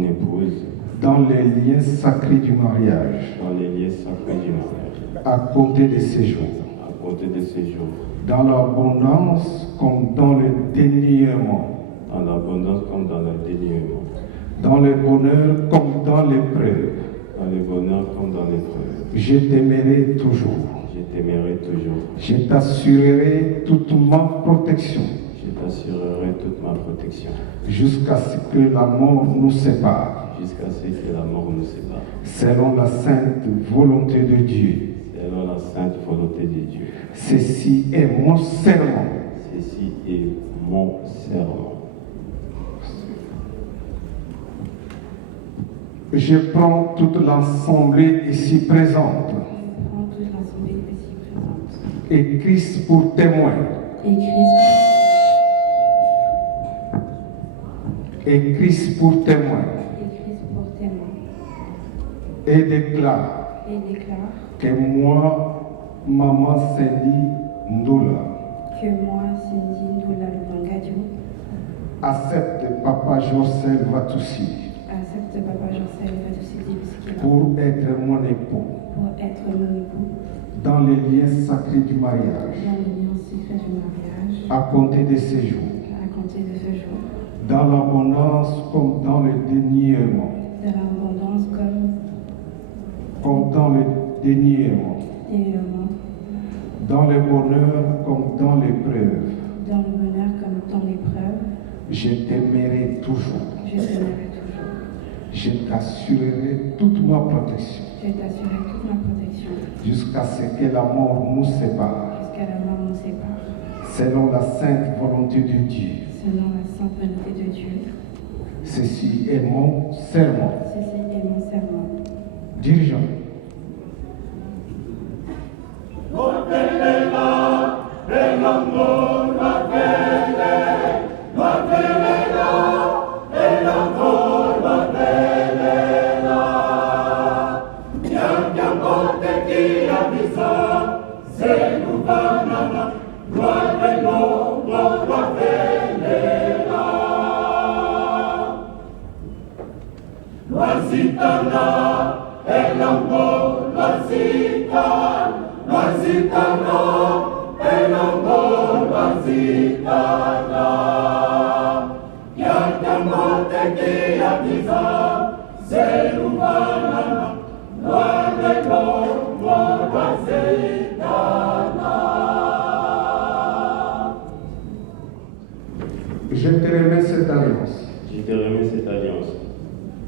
épouse dans les liens sacrés du mariage à compter de ces jours. Dans l'abondance comme dans le déniement. Dans le bonheur comme dans l'épreuve. Je t'aimerai toujours. Je t'assurerai toute ma protection. Jusqu'à ce que la mort nous sépare. Selon la sainte volonté de Dieu. Ceci est mon serment. Je prends toute l'assemblée ici présente. Et Christ pour témoin. Et Christ pour témoin. Et déclare que moi, maman Cindy Ndoula, accepte Papa Josel Vatoussi pour être mon époux dans les liens sacrés du mariage à compter de ces jours. Dans l'abondance comme dans le déniement. Comme dans le déniement. Dans le bonheur comme dans l'épreuve. Je t'aimerai toujours. Je t'assurerai toute ma protection. Jusqu'à ce que la mort nous sépare. Selon la sainte volonté de Dieu. Ceci est mon serment. Dirigeant. Je te remets cette alliance.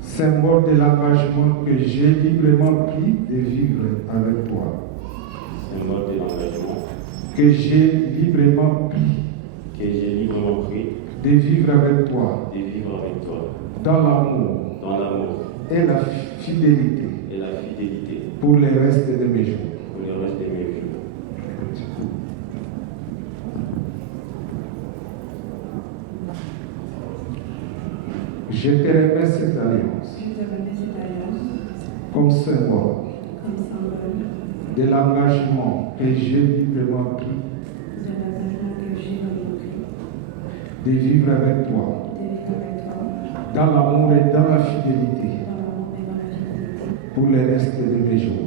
Symbole de l'engagement que j'ai librement pris de vivre avec toi. Que j'ai librement pris de vivre avec toi. Dans l'amour. Et la fidélité. Pour le reste de mes jours. Je te remets cette alliance comme symbole de l'engagement que j'ai librement pris de vivre avec toi dans l'amour et dans la fidélité pour le reste de mes jours.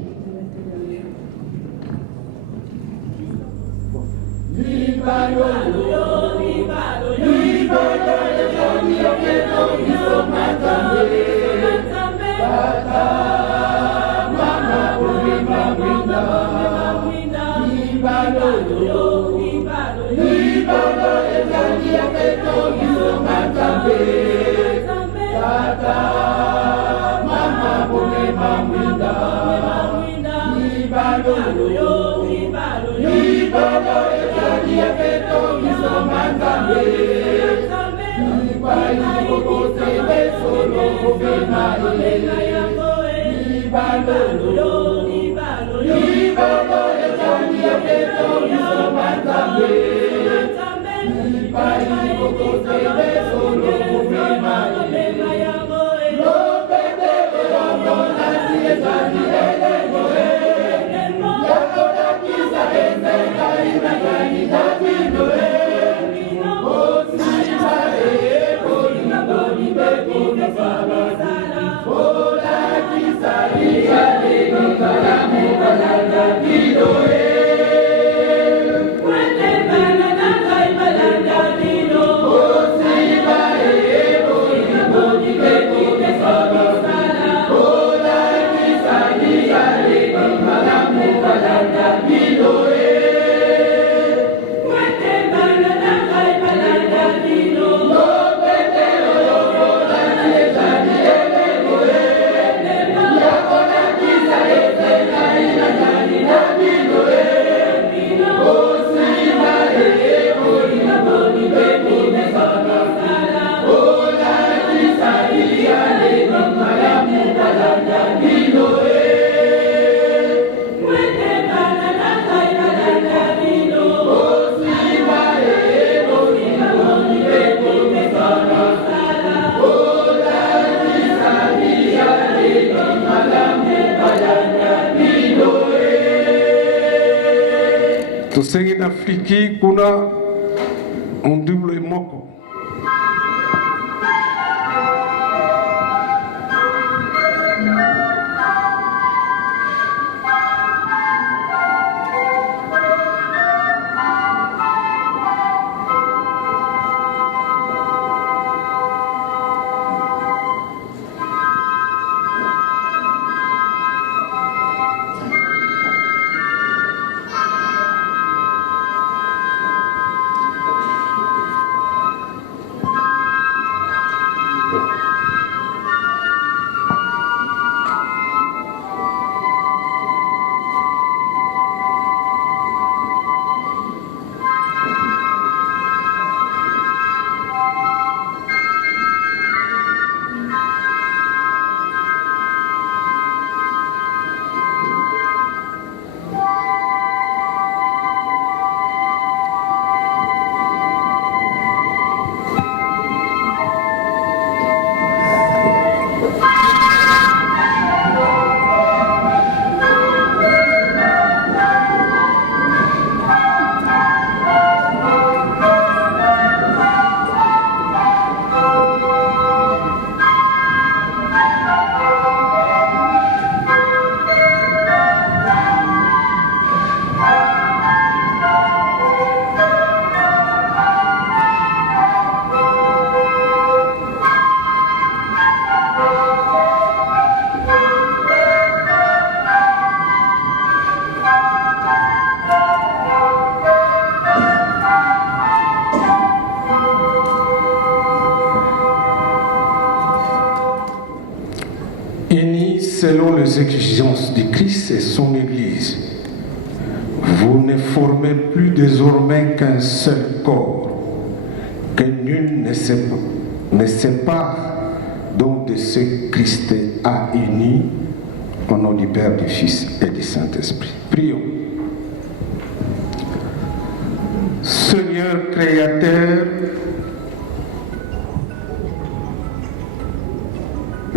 Bye. Afriki kuna double moko. Selon les exigences de Christ et son Église, vous ne formez plus désormais qu'un seul corps, que nul ne sépare donc de ce que Christ a uni au nom du Père, du Fils et du Saint-Esprit. Prions. Seigneur Créateur,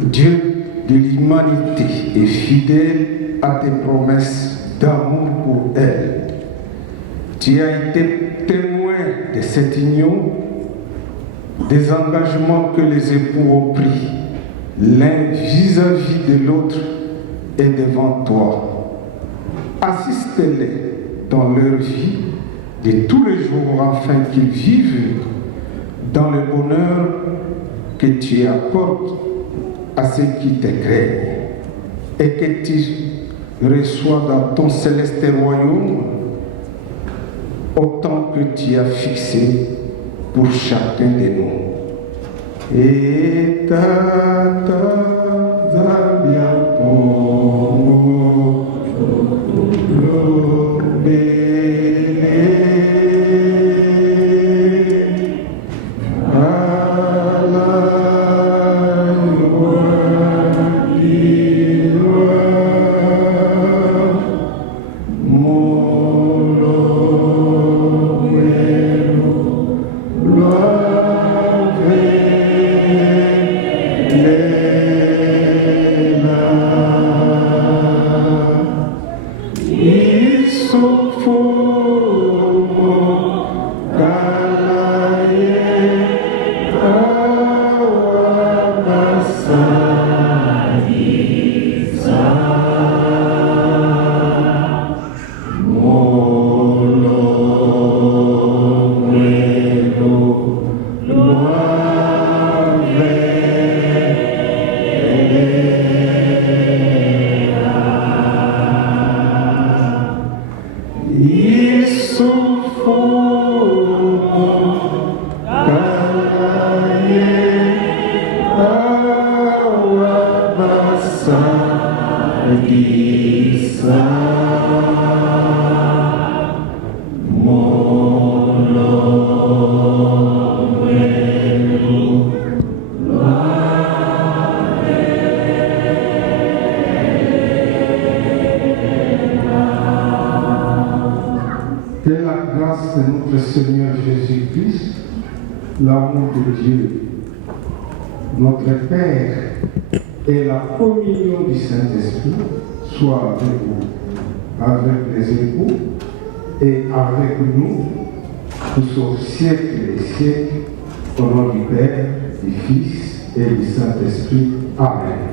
Dieu de l'humanité est fidèle à tes promesses d'amour pour elle. Tu as été témoin de cette union, des engagements que les époux ont pris, l'un vis-à-vis de l'autre et devant toi. Assiste-les dans leur vie de tous les jours afin qu'ils vivent dans le bonheur que tu accordes à ceux qui te craignent et que tu reçois dans ton céleste royaume autant que tu as fixé pour chacun de nous. Et l'amour de Dieu, notre Père, et la communion du Saint-Esprit soit avec vous, avec les époux et avec nous pour ce siècle et siècle, au nom du Père, du Fils et du Saint-Esprit. Amen.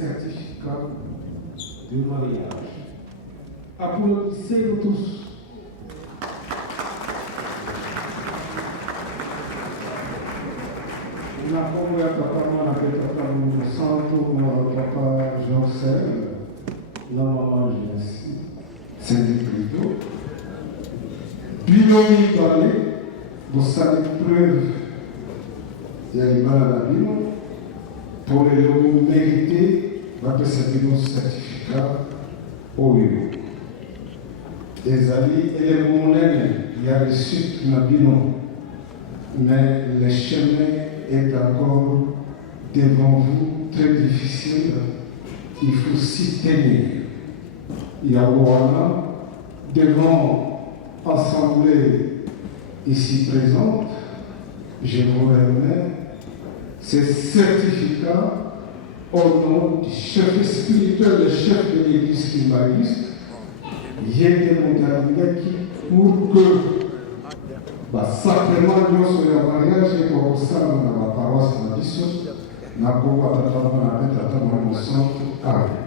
certificat de mariage. Applaudissez-nous tous. Na como é papa na papa no santo no papa José na maman Jésus Saint-Esprit bilomi balé você preuve de l'image de la Bible pour les hommes mérités va précéder nos certificats au Bible. Les alliés et les monnaie il y a des suites dans la Bible mais le chemin est encore devant vous très difficile. Il faut s'y tenir. Il y a Wana devant l'Assemblée ici présente. Je vous remets ces certificats au nom du chef spirituel, le chef de l'église kimbaliste, Yété Montalinaki, pour que sacrément nous soyons en mariage et pour ça dans la paroisse de la mission, nous avons attendre le centre Amen.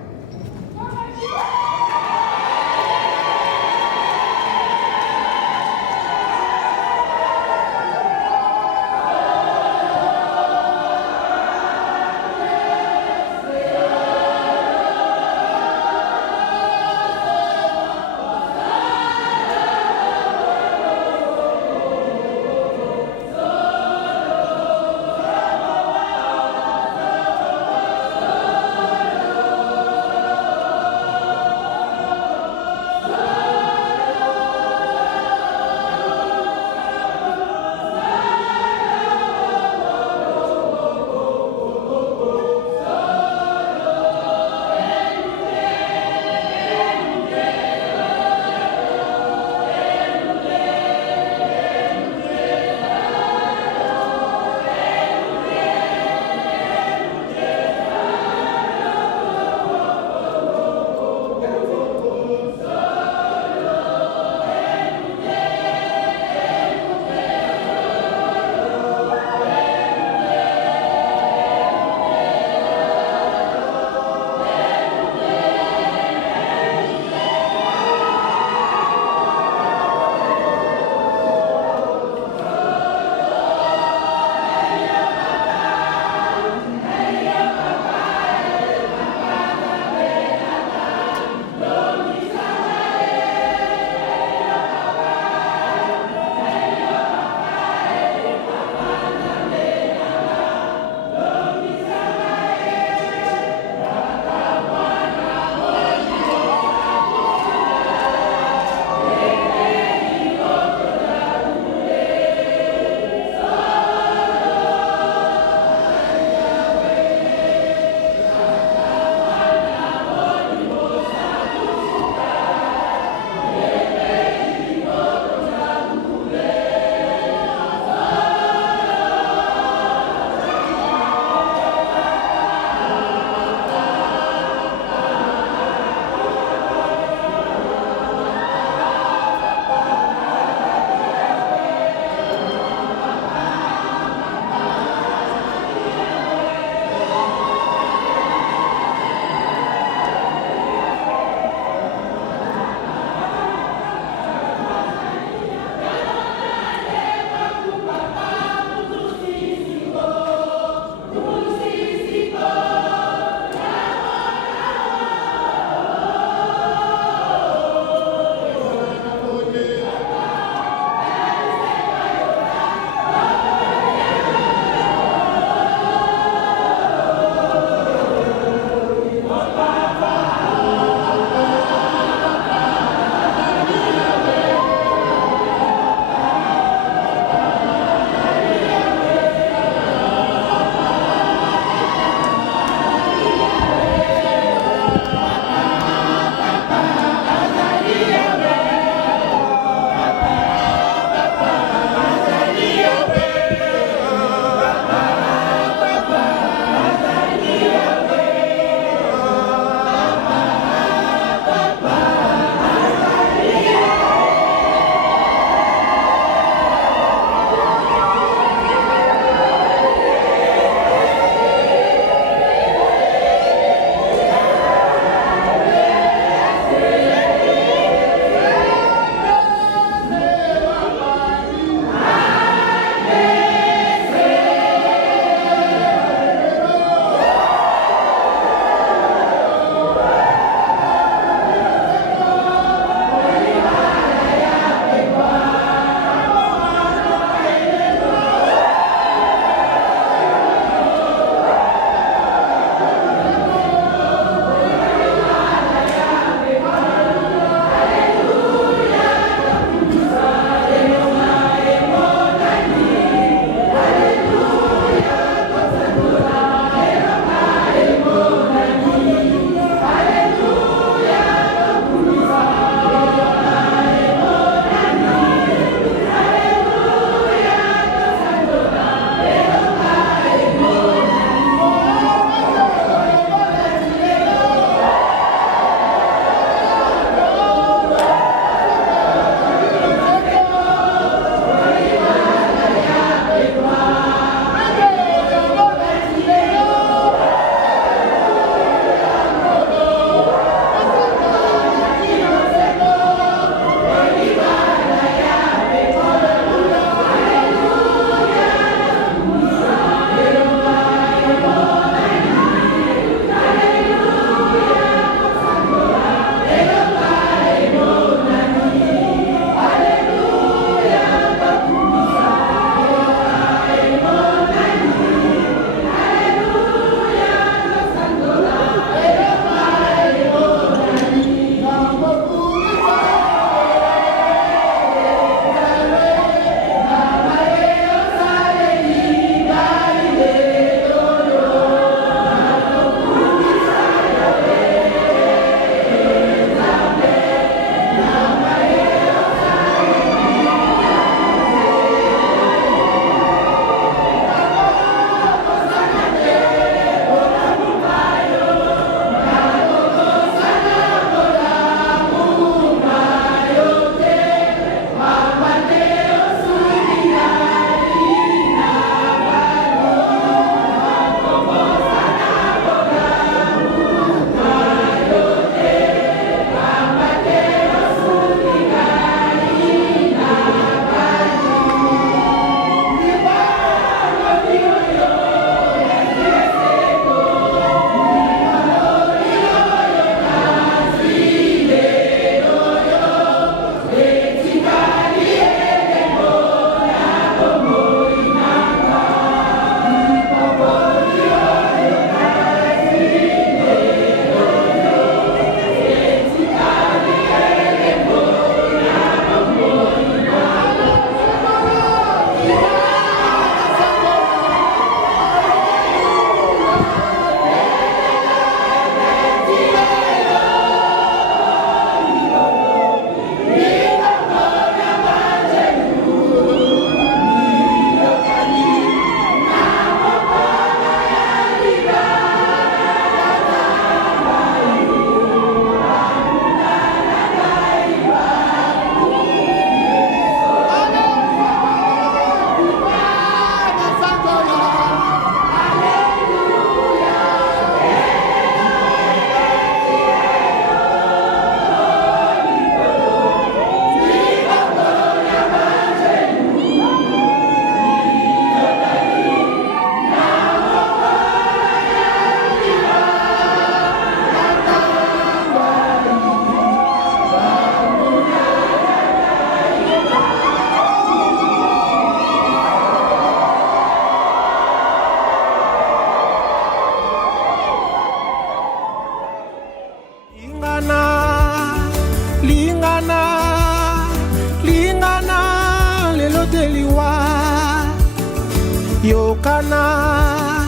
yokana,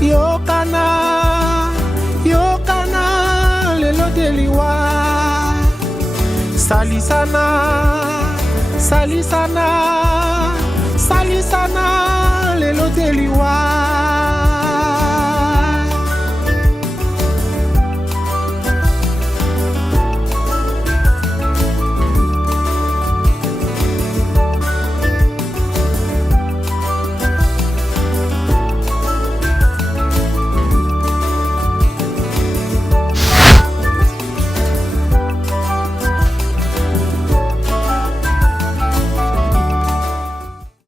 yokana, yokana, lelo teliwa. Salisana, salisana, salisana, lelo teliwa.